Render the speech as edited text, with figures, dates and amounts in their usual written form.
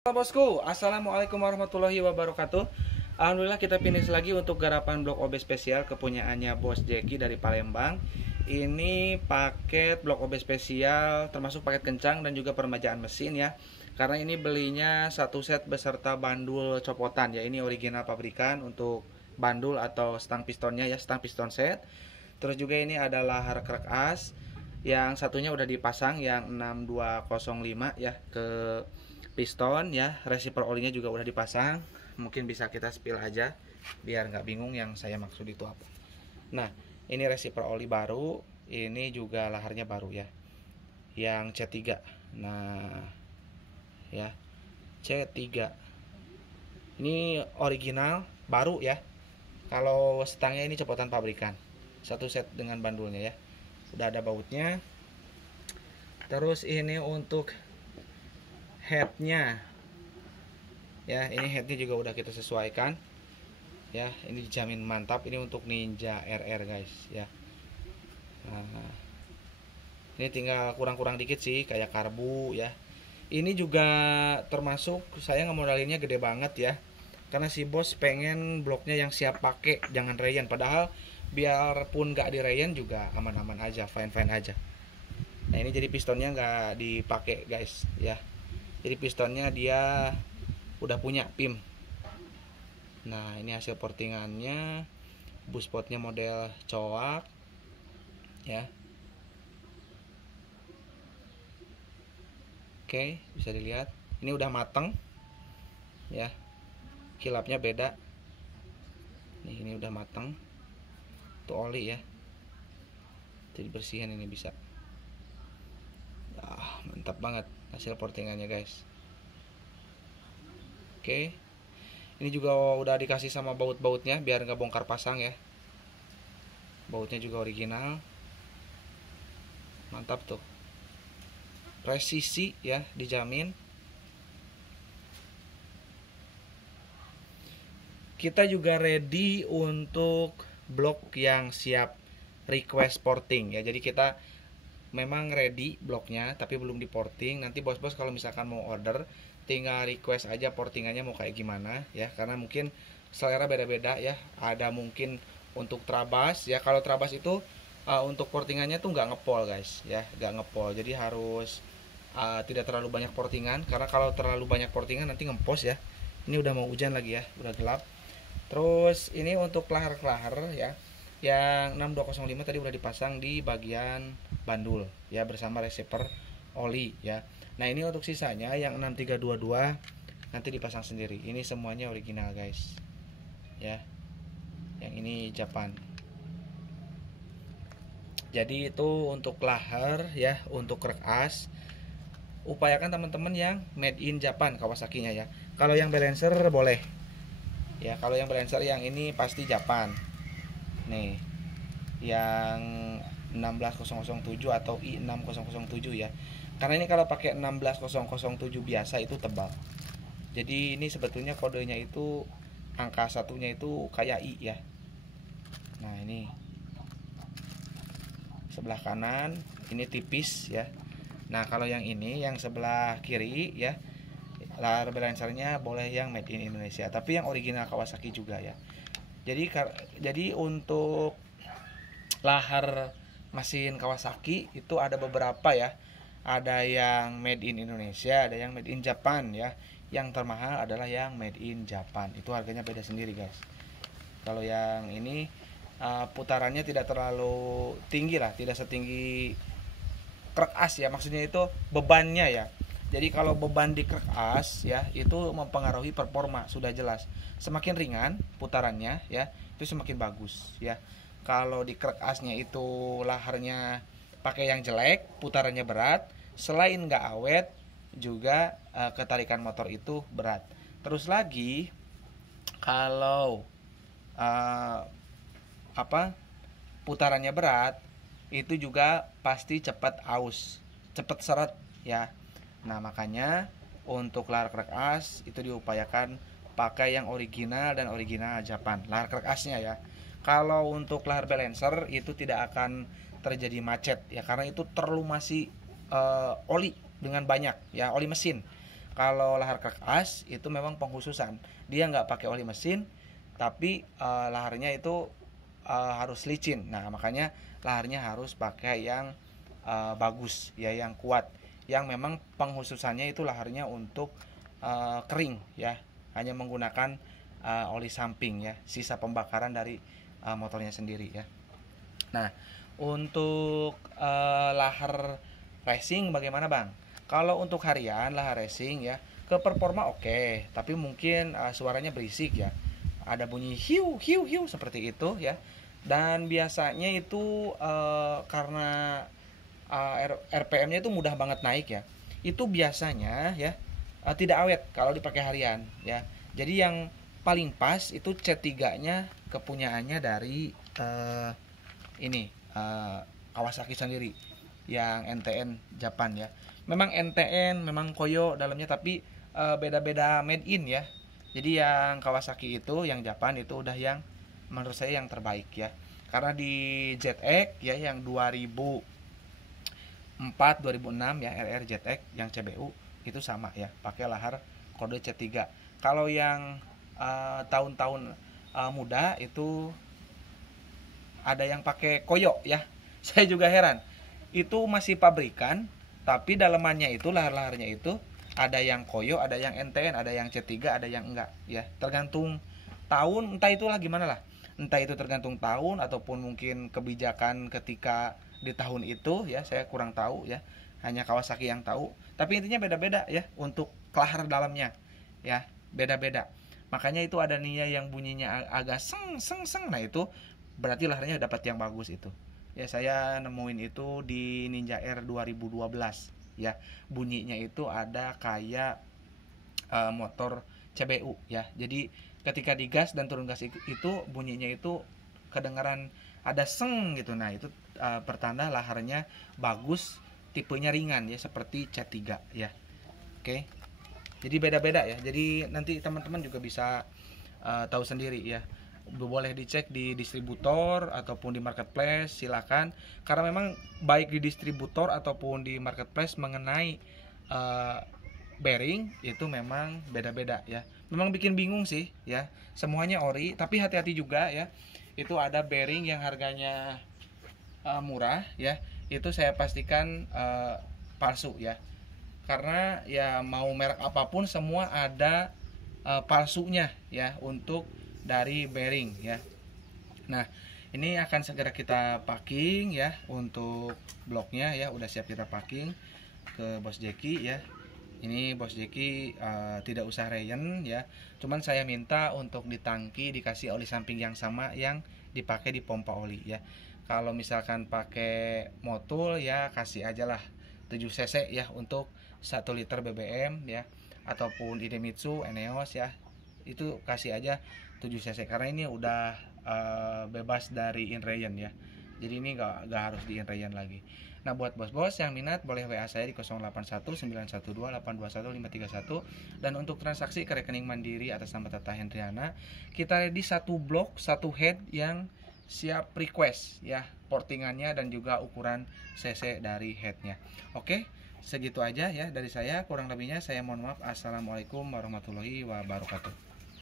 Halo bosku, assalamualaikum warahmatullahi wabarakatuh. Alhamdulillah kita finish lagi untuk garapan blok OB spesial kepunyaannya Bos Jeki dari Palembang. Ini paket blok OB spesial termasuk paket kencang dan juga permajaan mesin ya. Karena ini belinya satu set beserta bandul copotan ya. Ini original pabrikan untuk bandul atau stang pistonnya ya, stang piston set. Terus juga ini adalah krek as. Yang satunya udah dipasang yang 6205 ya ke piston ya, receiver olinya juga udah dipasang. Mungkin bisa kita spill aja biar nggak bingung yang saya maksud itu apa. Nah, ini receiver oli baru, ini juga laharnya baru ya, yang C3. Nah ya, C3 ini original baru ya. Kalau stangnya ini copotan pabrikan, satu set dengan bandulnya ya, udah ada bautnya. Terus ini untuk headnya ya, ini headnya juga udah kita sesuaikan ya, ini dijamin mantap. Ini untuk Ninja RR guys ya. Nah, ini tinggal kurang-kurang dikit sih kayak karbu ya. Ini juga termasuk saya ngemodalinnya gede banget ya, karena si bos pengen bloknya yang siap pakai, jangan reyen. Padahal biarpun nggak di reyen juga aman-aman aja, fine-fine aja. Nah ini jadi pistonnya nggak dipakai guys ya, jadi pistonnya dia udah punya PIM. Nah ini hasil portingannya, buspotnya model coak ya. Oke, bisa dilihat ini udah mateng ya, kilapnya beda nih, ini udah mateng tuh oli ya, jadi bersihin ini bisa. Mantap banget hasil portingannya guys. Oke, ini juga udah dikasih sama baut-bautnya biar nggak bongkar pasang ya. Bautnya juga original, mantap tuh, presisi ya, dijamin. Kita juga ready untuk blok yang siap request porting ya. Jadi kita memang ready bloknya tapi belum di porting. Nanti bos-bos kalau misalkan mau order tinggal request aja portingannya mau kayak gimana ya, karena mungkin selera beda-beda ya. Ada mungkin untuk trabas ya, kalau trabas itu untuk portingannya tuh nggak ngepol guys ya, nggak ngepol, jadi harus tidak terlalu banyak portingan, karena kalau terlalu banyak portingan nanti ngempos ya. Ini udah mau hujan lagi ya, udah gelap. Terus ini untuk lahar-lahar ya, yang 6205 tadi udah dipasang di bagian bandul ya bersama receiver oli ya. Nah ini untuk sisanya yang 6322 nanti dipasang sendiri. Ini semuanya original guys ya, yang ini Japan. Jadi itu untuk lahar ya. Untuk krek as upayakan teman-teman yang made in Japan Kawasaki-nya ya. Kalau yang balancer boleh ya, kalau yang balancer yang ini pasti Japan nih, yang 16007 atau I6007 ya. Karena ini kalau pakai 16007 biasa itu tebal. Jadi ini sebetulnya kodenya itu angka satunya itu kayak I ya. Nah ini sebelah kanan ini tipis ya. Nah kalau yang ini yang sebelah kiri ya, lahar balancernya boleh yang made in Indonesia, tapi yang original Kawasaki juga ya. Jadi untuk lahar mesin Kawasaki itu ada beberapa ya. Ada yang made in Indonesia, ada yang made in Japan ya. Yang termahal adalah yang made in Japan. Itu harganya beda sendiri guys. Kalau yang ini putarannya tidak terlalu tinggi lah, tidak setinggi krek as ya. Maksudnya itu bebannya ya. Jadi kalau beban di krek as ya itu mempengaruhi performa, sudah jelas. Semakin ringan putarannya ya, itu semakin bagus ya. Kalau di krek asnya itu laharnya pakai yang jelek, putarannya berat, selain nggak awet juga ketarikan motor itu berat. Terus lagi kalau putarannya berat itu juga pasti cepat aus, cepat seret ya. Nah makanya untuk lahar krek as itu diupayakan pakai yang original dan original Japan, lahar krek asnya ya. Kalau untuk lahar balancer itu tidak akan terjadi macet ya, karena itu terlalu masih oli dengan banyak ya, oli mesin. Kalau lahar krek as itu memang pengkhususan, dia nggak pakai oli mesin, tapi laharnya itu harus licin. Nah makanya laharnya harus pakai yang bagus ya, yang kuat, yang memang pengkhususannya itu laharnya untuk kering ya, hanya menggunakan oli samping ya, sisa pembakaran dari motornya sendiri ya. Nah untuk lahar racing bagaimana bang? Kalau untuk harian lahar racing ya, ke performa oke, tapi mungkin suaranya berisik ya, ada bunyi hiu hiu hiu seperti itu ya. Dan biasanya itu karena RPM-nya itu mudah banget naik ya, itu biasanya ya tidak awet kalau dipakai harian ya. Jadi yang paling pas itu C3-nya kepunyaannya dari ini Kawasaki sendiri, yang NTN Japan ya. Memang NTN memang koyo dalamnya, tapi beda-beda made in ya. Jadi yang Kawasaki itu, yang Japan itu udah yang menurut saya yang terbaik ya. Karena di ZX ya yang 2004 2006 ya, RR ZX yang CBU itu sama ya, pakai lahar kode C3. Kalau yang tahun-tahun muda itu ada yang pakai koyo ya. Saya juga heran. Itu masih pabrikan, tapi dalemannya itu, lahar-laharnya itu ada yang koyo, ada yang NTN, ada yang C3, ada yang enggak ya. Tergantung tahun, entah itulah gimana lah. Entah itu tergantung tahun ataupun mungkin kebijakan ketika di tahun itu ya, saya kurang tahu ya. Hanya Kawasaki yang tahu. Tapi intinya beda-beda ya untuk lahar dalamnya ya, beda-beda. Makanya itu ada Nia yang bunyinya agak seng seng seng. Nah itu berarti laharnya dapat yang bagus itu. Ya saya nemuin itu di Ninja R 2012 ya. Bunyinya itu ada kayak motor CBU ya. Jadi ketika digas dan turun gas itu bunyinya itu kedengaran ada seng gitu. Nah itu pertanda laharnya bagus, tipenya ringan ya, seperti C3 ya. Oke. Jadi beda-beda ya. Jadi nanti teman-teman juga bisa tahu sendiri ya. Boleh dicek di distributor ataupun di marketplace, silakan. Karena memang baik di distributor ataupun di marketplace mengenai bearing itu memang beda-beda ya. Memang bikin bingung sih ya. Semuanya ori, tapi hati-hati juga ya. Itu ada bearing yang harganya murah ya. Itu saya pastikan palsu ya. Karena ya mau merek apapun semua ada palsunya ya untuk dari bearing ya. Nah ini akan segera kita packing ya untuk bloknya ya, udah siap kita packing ke Bos Jeki ya. Ini Bos Jeki tidak usah reyen ya, cuman saya minta untuk di tangki dikasih oli samping yang sama yang dipakai di pompa oli ya. Kalau misalkan pakai motul ya kasih aja lah 7 cc ya untuk 1 liter BBM ya, ataupun Idemitsu, Eneos ya, itu kasih aja 7 cc karena ini udah bebas dari inrayan ya. Jadi ini gak harus di inrayan lagi. Nah buat bos-bos yang minat boleh WA saya di 081912821531 dan untuk transaksi ke rekening mandiri atas nama Tata Hendriana kita ready satu blok, satu head yang siap request ya, portingannya dan juga ukuran cc dari headnya. Oke, segitu aja ya dari saya, kurang lebihnya saya mohon maaf. Assalamualaikum warahmatullahi wabarakatuh.